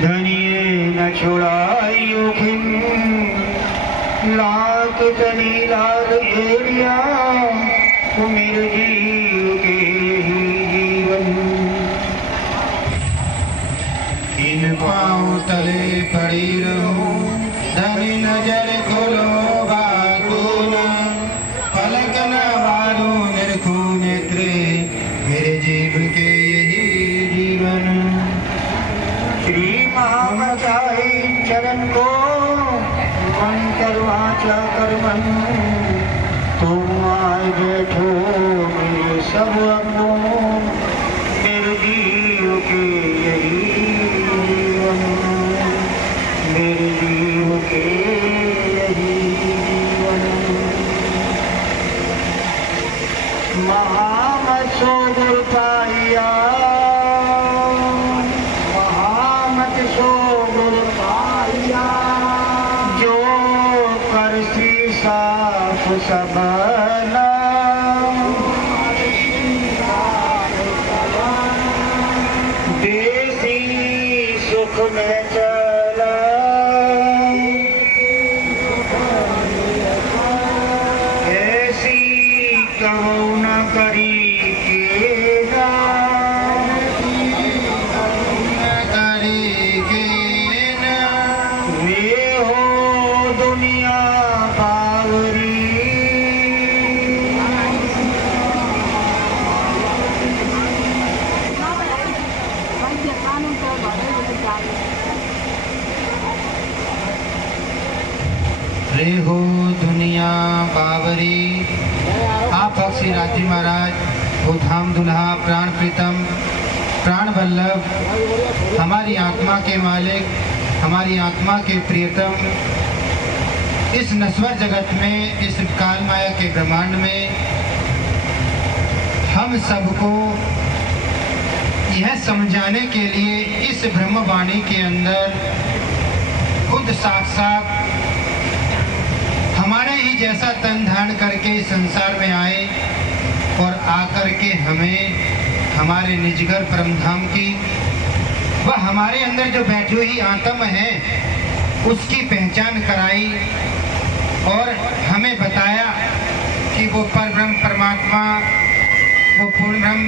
धनिये न छुड़ायो खिन लात तनी लाल एरिया मेरे जीव के ही जीवन। इन पाँव तले पड़ी रहूं धनी नजर खोलो बातून पलक न मारूं निरखूं नेत्रे मेरे जीव के यही जीवन। श्री महामचाए चरण को मन करवाचा कर मन तुम आए बैठो मेरे सब अंगों मेरे जीव के यही जीवन मेरे जीव के यही जीवन। महामत सो गुर पाया महामत सो गुर पाया जो कर सी साफ सबना देसी सुख में चला ऐसी कहो न करी वे हो दुनिया बावरी रे हो दुनिया बावरी। आप भक्त श्री राजी महाराज वो धाम दुल्हा प्राण प्रीतम प्राण वल्लभ हमारी आत्मा के मालिक हमारी आत्मा के प्रियतम इस नश्वर जगत में इस काल माया के ब्रह्मांड में हम सबको यह समझाने के लिए इस ब्रह्मवाणी के अंदर खुद साक्षात हमारे ही जैसा तन धारण करके इस संसार में आए और आकर के हमें हमारे निजगर परमधाम की वह हमारे अंदर जो बैठी हुई आत्मा है उसकी पहचान कराई और हमें बताया कि वो परब्रह्म परमात्मा वो पूर्ण ब्रह्म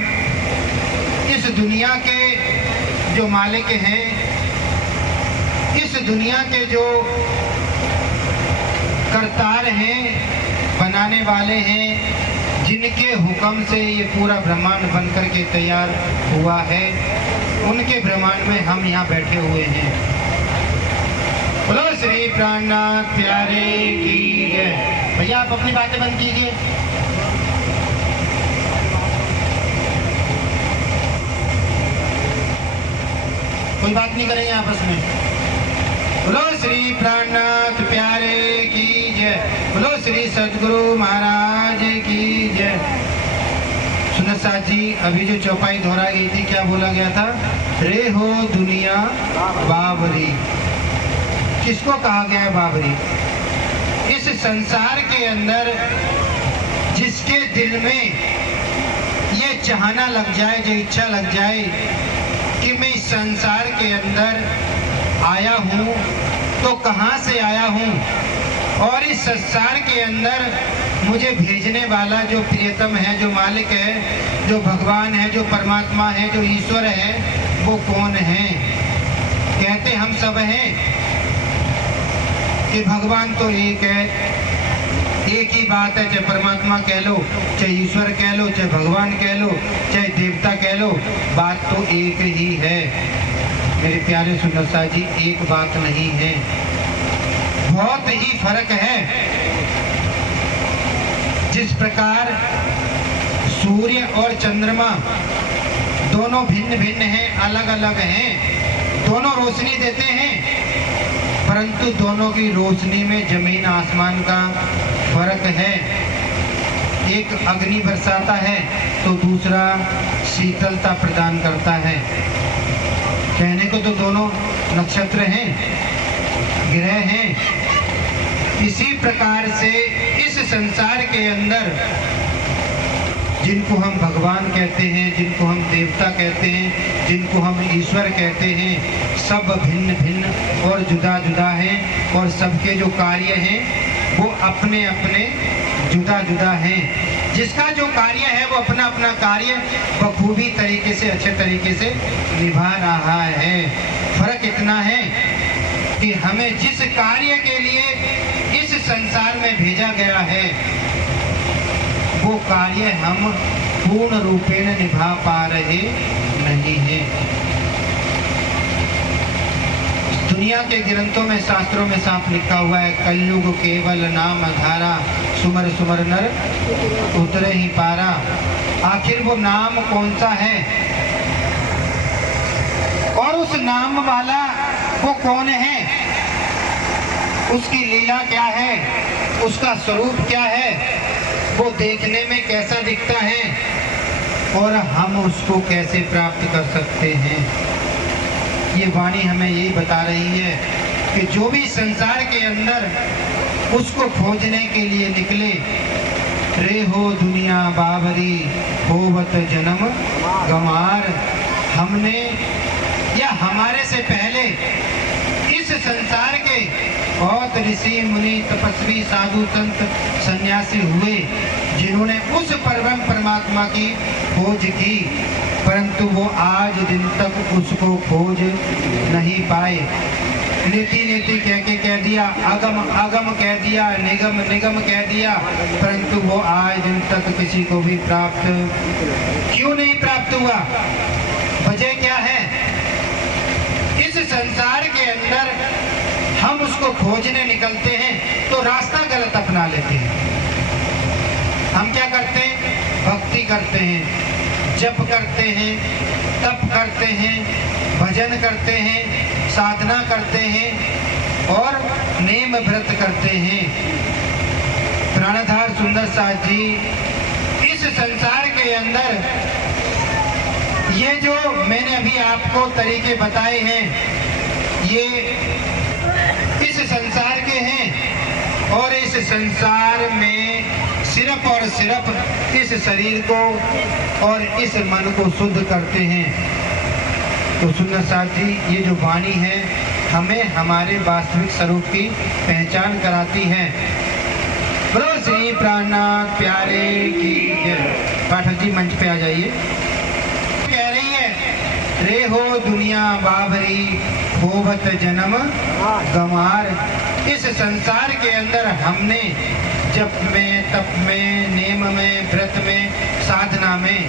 इस दुनिया के जो मालिक हैं इस दुनिया के जो करतार हैं बनाने वाले हैं जिनके हुक्म से ये पूरा ब्रह्मांड बनकर के तैयार हुआ है उनके ब्रह्मांड में हम यहाँ बैठे हुए हैं। बोलो श्री प्राणनाथ प्यारे की जय। भैया आप अपनी बातें बंद कीजिए। कोई बात नहीं करेंगे आपस में। बोलो श्री प्राणनाथ प्यारे की जय। बोलो श्री सदगुरु महाराज की जय। सुनत साथ जी अभी जो चौपाई दोहराई गई थी क्या बोला गया था? रे हो दुनिया बावरी। किसको कहा गया है बावरी? इस संसार के अंदर जिसके दिल में ये चाहना लग जाए जो इच्छा लग जाए कि मैं इस संसार के अंदर आया हूँ तो कहाँ से आया हूँ और इस संसार के अंदर मुझे भेजने वाला जो प्रियतम है जो मालिक है जो भगवान है जो परमात्मा है जो ईश्वर है वो कौन है? कहते हम सब हैं कि भगवान तो एक है एक ही बात है। चाहे परमात्मा कह लो चाहे ईश्वर कह लो चाहे भगवान कह लो चाहे देवता कह लो बात तो एक ही है। मेरे प्यारे सुंदर साह जी एक बात नहीं है बहुत ही फर्क है। जिस प्रकार सूर्य और चंद्रमा दोनों भिन्न भिन्न हैं अलग अलग हैं दोनों रोशनी देते हैं परंतु दोनों की रोशनी में जमीन आसमान का फर्क है। एक अग्नि बरसाता है तो दूसरा शीतलता प्रदान करता है। कहने को तो दोनों नक्षत्र हैं ग्रह हैं। इसी प्रकार से इस संसार के अंदर जिनको हम भगवान कहते हैं जिनको हम देवता कहते हैं जिनको हम ईश्वर कहते हैं सब भिन्न भिन्न और जुदा जुदा हैं, और सबके जो कार्य हैं वो अपने अपने जुदा जुदा हैं। जिसका जो कार्य है वो अपना अपना कार्य बखूबी तरीके से, अच्छे तरीके से निभा रहा है। फर्क इतना है कि हमें जिस कार्य के लिए इस संसार में भेजा गया है वो कार्य हम पूर्ण रूपेण निभा पा रहे नहीं हैं। दुनिया के ग्रंथों में, शास्त्रों में साफ लिखा हुआ है, कलयुग केवल नाम धारा, सुमर सुमर नर उतरे ही पारा। आखिर वो नाम कौन सा है और उस नाम वाला वो कौन है, उसकी लीला क्या है, उसका स्वरूप क्या है, वो देखने में कैसा दिखता है और हम उसको कैसे प्राप्त कर सकते हैं। ये वाणी हमें यही बता रही है कि जो भी संसार के अंदर उसको खोजने के लिए निकले, रे हो दुनिया बाबरी होवत जन्म गंवार। हमने या हमारे से पहले इस संसार के बहुत ऋषि मुनि तपस्वी साधु संत सन्यासी हुए जिन्होंने उस परम परमात्मा की खोज की, परंतु वो आज दिन तक उसको खोज नहीं पाए। नीति नीति कह दिया, अगम अगम कह दिया, निगम निगम कह दिया, परंतु वो आज दिन तक किसी को भी प्राप्त क्यों नहीं प्राप्त हुआ? वजह क्या है? इस संसार के अंदर हम उसको खोजने निकलते हैं तो रास्ता गलत अपना लेते हैं। हम क्या करते हैं? भक्ति करते हैं, जप करते हैं, तप करते हैं, भजन करते हैं, साधना करते हैं और नेम व्रत करते हैं। प्राणधार सुंदर साथ जी इस संसार के अंदर ये जो मैंने अभी आपको तरीके बताए हैं ये इस संसार के हैं और इस संसार में सिर्फ और सिर्फ इस शरीर को और इस मन को शुद्ध करते हैं। तो सुंदर साथ जी ये जो वाणी है हमें हमारे वास्तविक स्वरूप की पहचान कराती है। बोलो श्री प्राणनाथ प्यारे की जय। पाठक जी मंच पे आ जाइए। कह रही है, रे हो दुनिया बाबरी होवत जन्म गंवार। इस संसार के अंदर हमने जप में, तप में, नेम में, व्रत में, साधना में,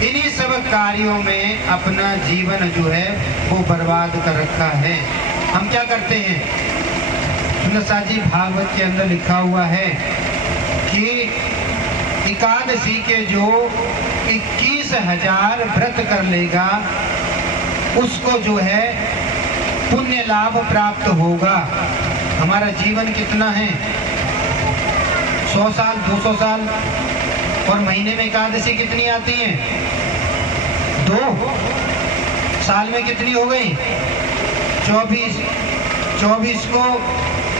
इन्हीं सब कार्यों में अपना जीवन जो है वो बर्बाद कर रखा है। हम क्या करते हैं? सुंदर साथ जी भागवत के अंदर लिखा हुआ है कि एकादशी के जो 21,000 व्रत कर लेगा उसको जो है पुण्य लाभ प्राप्त होगा। हमारा जीवन कितना है? 100 साल, 200 साल। और महीने में एकादशी कितनी आती है? 2 साल में कितनी हो गई? 24। 24 को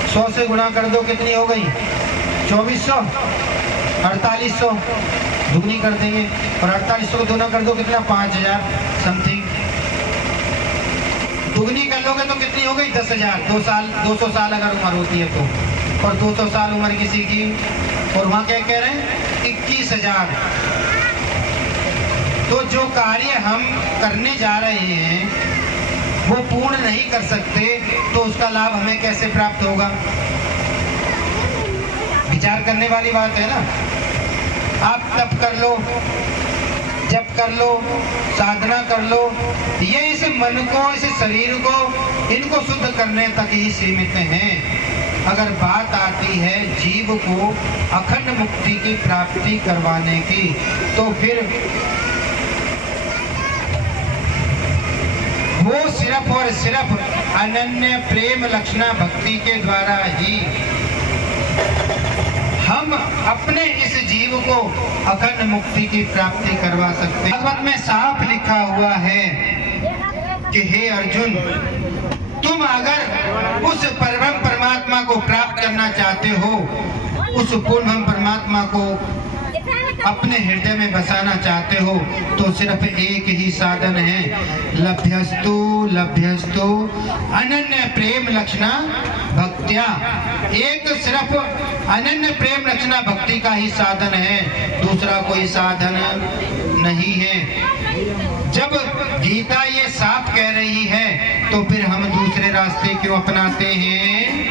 100 से गुणा कर दो, कितनी हो गई? 2400। 4800 दुगनी कर देंगे और 4800 को दोना कर दो, कितना? 5000 समथिंग। दुगनी कर लोगे तो कितनी हो गई? 10,000। 200 साल अगर उम्र होती है तो, और 200 साल उम्र किसी की, और वहां क्या कह रहे हैं? 21,000। तो जो कार्य हम करने जा रहे हैं वो पूर्ण नहीं कर सकते तो उसका लाभ हमें कैसे प्राप्त होगा? विचार करने वाली बात है ना। आप तप कर लो, जप कर लो, साधना कर लो, ये इस मन को, इस शरीर को, इनको शुद्ध करने तक ही सीमित हैं। अगर बात आती है जीव को अखंड मुक्ति की प्राप्ति करवाने की तो फिर वो सिर्फ और सिर्फ अनन्य प्रेम लक्षणा भक्ति के द्वारा ही हम अपने इस जीव को अखंड मुक्ति की प्राप्ति करवा सकते हैं। भागवत में साफ लिखा हुआ है कि हे अर्जुन, तुम अगर उस परम परमात्मा को प्राप्त करना चाहते हो, उस पूर्ण परमात्मा को अपने हृदय में बसाना चाहते हो तो सिर्फ एक ही साधन है, लभ्यस्तु लभ्यस्तु अनन्य प्रेम लक्षणा भक्त्या। एक सिर्फ अनन्य प्रेम लक्षणा भक्ति का ही साधन है, दूसरा कोई साधन नहीं है। जब गीता ये साफ कह रही है तो फिर हम दूसरे रास्ते क्यों अपनाते हैं?